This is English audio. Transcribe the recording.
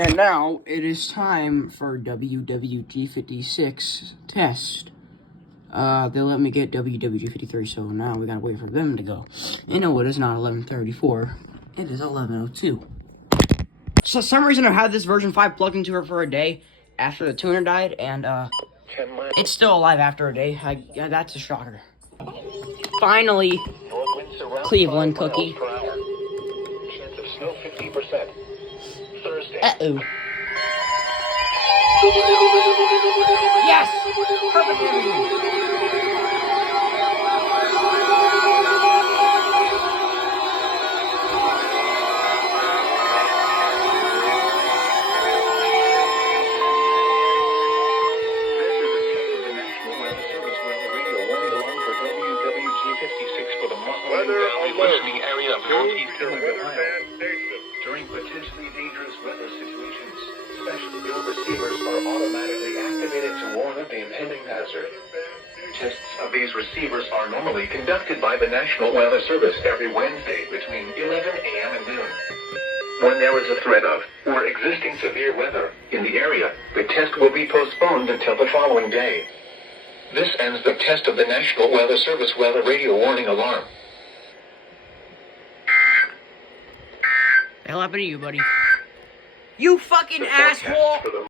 And now it is time for WWG56 test. They let me get WWG53, so now we gotta wait for them to go. You know what? It's not 11:34. It is 11:02. So for some reason I had this version 5 plugged into her for a day after the tuner died, and it's still alive after a day. Yeah, that's a shocker. Finally, Cleveland cookie. Chance of snow 50%. Thursday. Uh-oh. Yes! Perfect everything. Listening area of northeast Ohio. During potentially dangerous weather situations, special field receivers are automatically activated to warn of the impending hazard. Tests of these receivers are normally conducted by the National Weather Service every Wednesday between 11 a.m. and noon. When there is a threat of or existing severe weather in the area, the test will be postponed until the following day. This ends the test of the National Weather Service weather radio warning alarm. What happened to you, buddy? You fucking asshole!